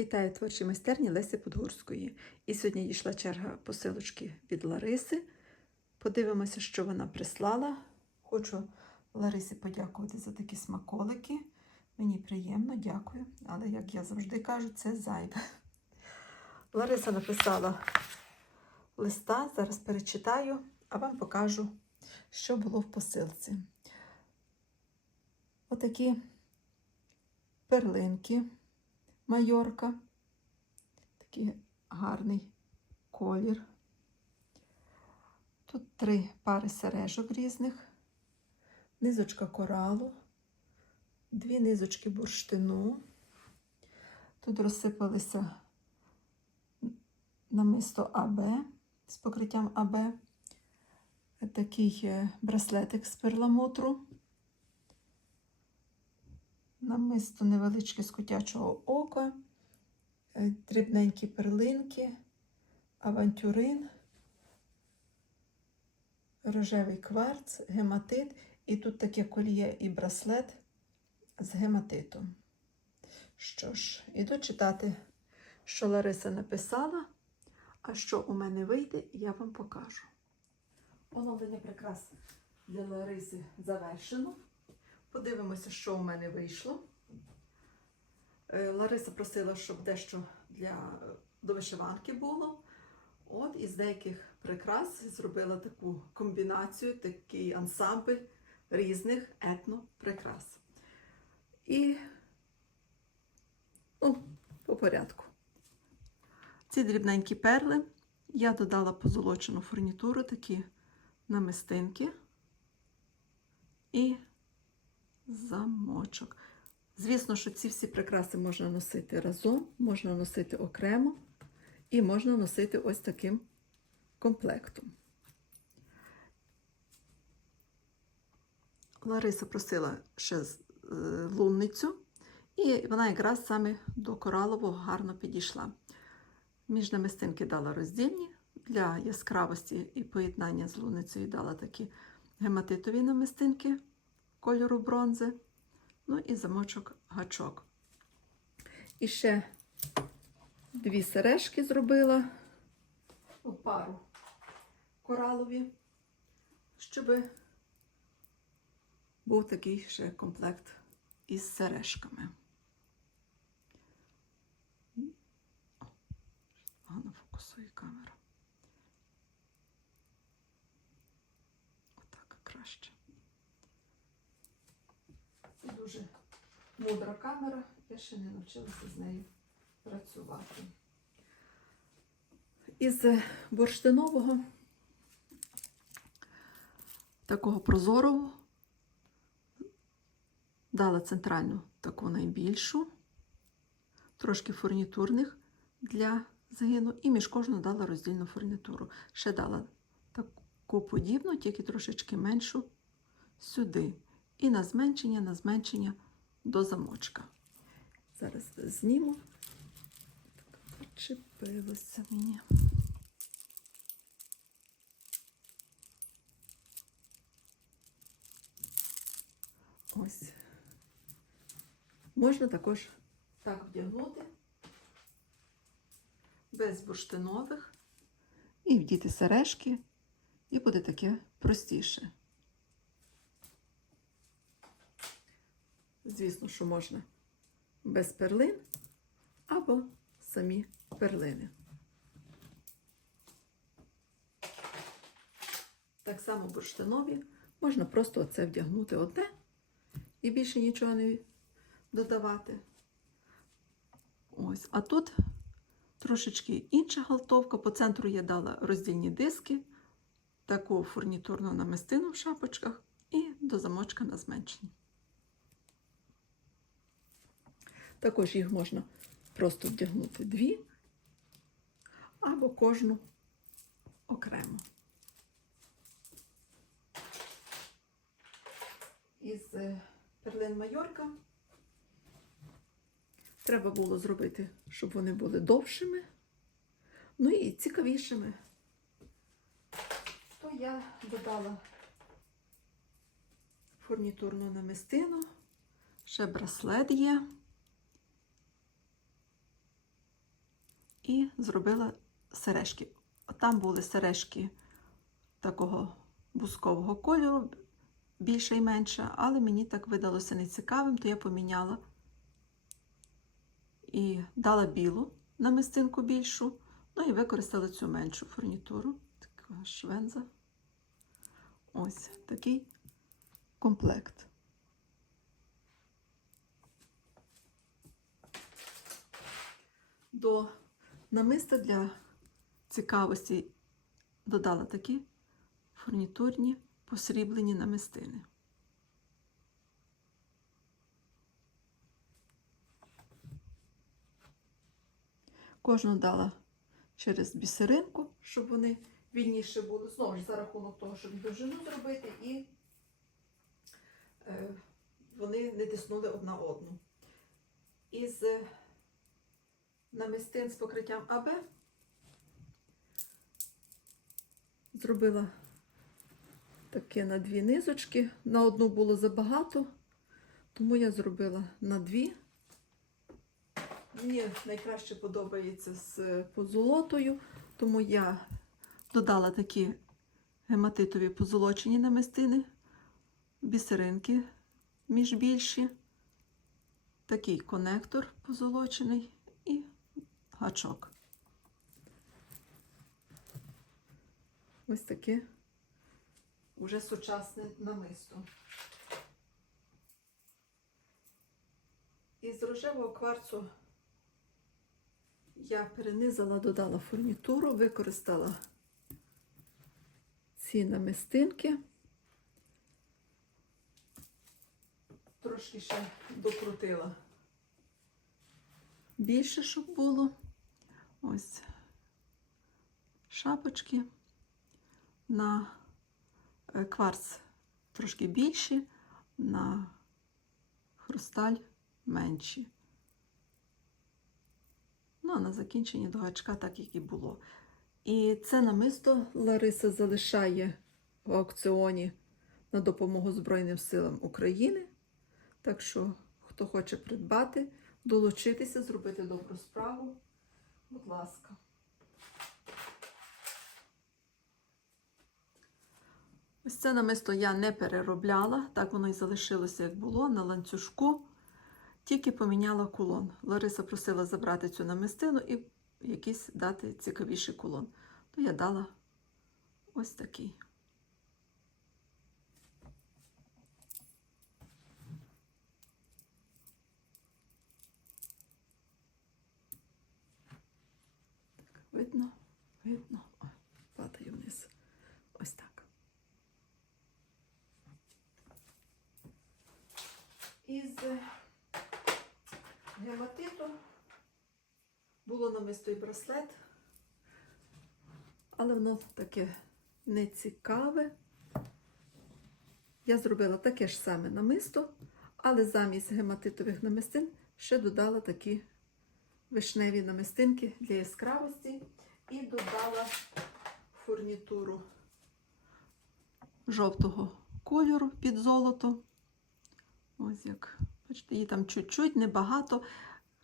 Вітаю творчій майстерні Лесі Подгурської. І сьогодні дійшла черга посилочки від Лариси. Подивимося, що вона прислала. Хочу Ларисі подякувати за такі смаколики. Мені приємно, дякую. Але, як я завжди кажу, це зайве. Лариса написала листа, зараз перечитаю, а вам покажу, що було в посилці. Отакі перлинки. Майорка. Такий гарний колір. Тут три пари сережок різних, низочка коралу, дві низочки бурштину. Тут розсипалися намисто АБ з покриттям АБ, такий е, браслетик з перламутру намисто невеличке з котячого ока, е, дрібненькі перлинки, авантюрин, рожевий кварц, гематит, і тут таке коліє і браслет з гематитом. Що ж, іду читати, що Лариса написала, а що у мене вийде, я вам покажу. Оновлення прикрас для Лариси завершено. Подивимося, що у мене вийшло. Е, Лариса просила, щоб дещо для до вишиванки було. От із деяких прикрас зробила таку комбінацію, такий ансамбль різних етноприкрас. І ну, по порядку. Ці дрібненькі перли я додала позолочену фурнітуру, такі намистинки. І замочок. Звісно, що ці всі прикраси можна носити разом, можна носити окремо і можна носити ось таким комплектом. Лариса просила ще лунницю, і вона якраз саме до коралового гарно підійшла. Між намистинки дала роздільні, для яскравості і поєднання з лунницею дала такі гематитові намистинки кольору бронзи, ну і замочок гачок. І ще дві сережки зробила у пару коралові, щоб був такий ще комплект із сережками. Погано фокусує камера. Отак краще. Це дуже мудра камера, я ще не навчилася з нею працювати. Із бурштинового, такого прозорого, дала центральну таку найбільшу, трошки фурнітурних для загину, і між кожну дала роздільну фурнітуру. Ще дала таку подібну, тільки трошечки меншу сюди. І на зменшення, на зменшення до замочка. Зараз зніму. Почепилося мені. Ось. Можна також так вдягнути, без бурштинових, і вдіти сережки, і буде таке простіше. Звісно, що можна без перлин або самі перлини. Так само бурштинові можна просто оце вдягнути одне і більше нічого не додавати. Ось, а тут трошечки інша галтовка. По центру я дала роздільні диски, таку фурнітурну намистину в шапочках і до замочка на зменшення. Також їх можна просто вдягнути дві або кожну окремо. Із е, перлин Майорка треба було зробити, щоб вони були довшими, ну і цікавішими. То я додала фурнітурну намистину, ще браслет є. І зробила сережки. Там були сережки такого бускового кольору, більше і менше, але мені так видалося нецікавим, то я поміняла і дала білу намистинку більшу, ну і використала цю меншу фурнітуру. Така швенза. Ось такий комплект. До намиста для цікавості додала такі фурнітурні посріблені намистини. Кожну дала через бісеринку, щоб вони вільніше були. Знову ж за рахунок того, щоб довжину зробити, і е, вони не тиснули одна одну. Із е, намистин з покриттям АБ зробила таке на дві низочки. На одну було забагато, тому я зробила на дві. Мені найкраще подобається з позолотою, тому я додала такі гематитові позолочені намистини, бісеринки міжбільші, такий конектор позолочений гачок. Ось таке уже сучасне намисто. Із рожевого кварцу я перенизала, додала фурнітуру, використала ці намистинки. Трошки ще докрутила більше, щоб було. Ось шапочки на е, кварц трошки більші, на хрусталь менші. Ну, а на закінченні до гачка так, як і було. І це намисто Лариса залишає в аукціоні на допомогу Збройним силам України. Так що, хто хоче придбати, долучитися, зробити добру справу, будь ласка. Ось це намисто я не переробляла, так воно і залишилося, як було, на ланцюжку. Тільки поміняла кулон. Лариса просила забрати цю намистину і якийсь дати цікавіший кулон. То я дала ось такий. Видно, видно. Ой, падаю вниз. Ось так. Із гематиту було намисто і браслет, але воно таке нецікаве. Я зробила таке ж саме намисто, але замість гематитових намистин ще додала такі вишневі намистинки для яскравості і додала фурнітуру жовтого кольору під золото. Ось як. Бачите, її там чуть-чуть, небагато,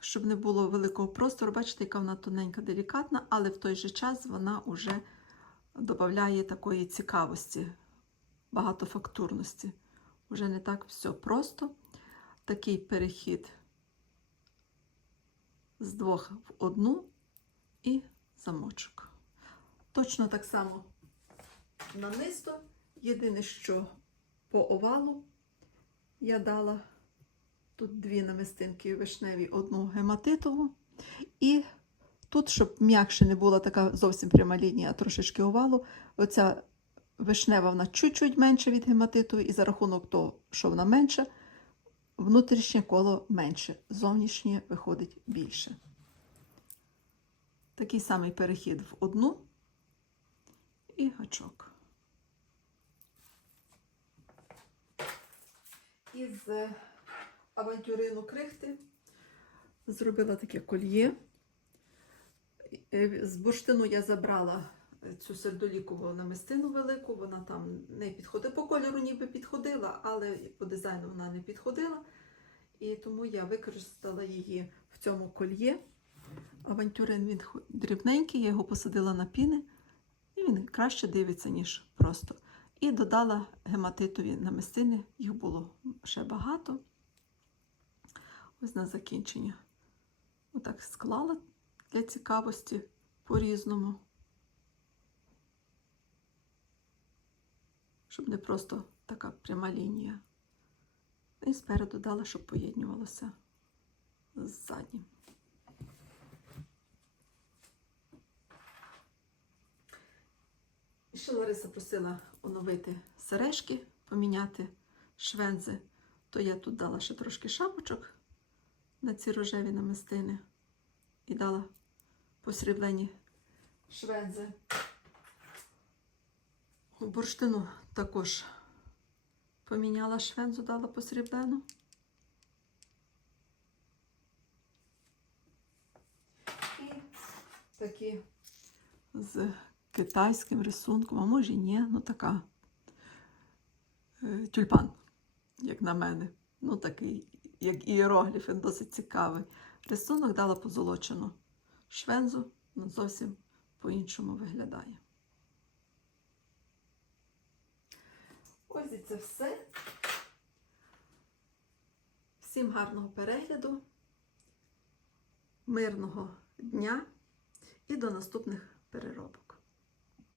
щоб не було великого простору. Бачите, яка вона тоненька, делікатна, але в той же час вона вже додає такої цікавості, багатофактурності. Уже не так все просто. Такий перехід з двох в одну і замочок. Точно так само намисто. Єдине, що по овалу я дала тут дві намистинки вишневі, одну гематитову. І тут, щоб м'якше не була така зовсім пряма лінія, а трошечки овалу, оця вишнева вона чуть-чуть менша від гематитової, і за рахунок того, що вона менша, внутрішнє коло менше, зовнішнє виходить більше. Такий самий перехід в одну і гачок. Із е, авантюрину крихти зробила таке кольє. Е, З бурштину я забрала цю сердолікову намистину велику, вона там не підходила. По кольору ніби підходила, але по дизайну вона не підходила. І тому я використала її в цьому кольє. авантюрин він дрібненький, я його посадила на піни, і він краще дивиться, ніж просто. І додала гематитові намистини, їх було ще багато. Ось на закінчення. Отак склала для цікавості по-різному. Щоб не просто така пряма лінія. І спереду дала, щоб поєднювалося з заднім. І ще Лариса просила оновити сережки, поміняти швензи. То я тут дала ще трошки шапочок на ці рожеві намистини і дала посріблені швензи. У бурштину також поміняла швензу, дала посріблену. І такі з китайським рисунком, а може і ні, ну така е, тюльпан, як на мене. Ну, такий, як іерогліф, він досить цікавий. Рисунок дала позолочену швензу, ну, зовсім по-іншому виглядає. Ось і це все. Всім гарного перегляду, мирного дня і до наступних переробок.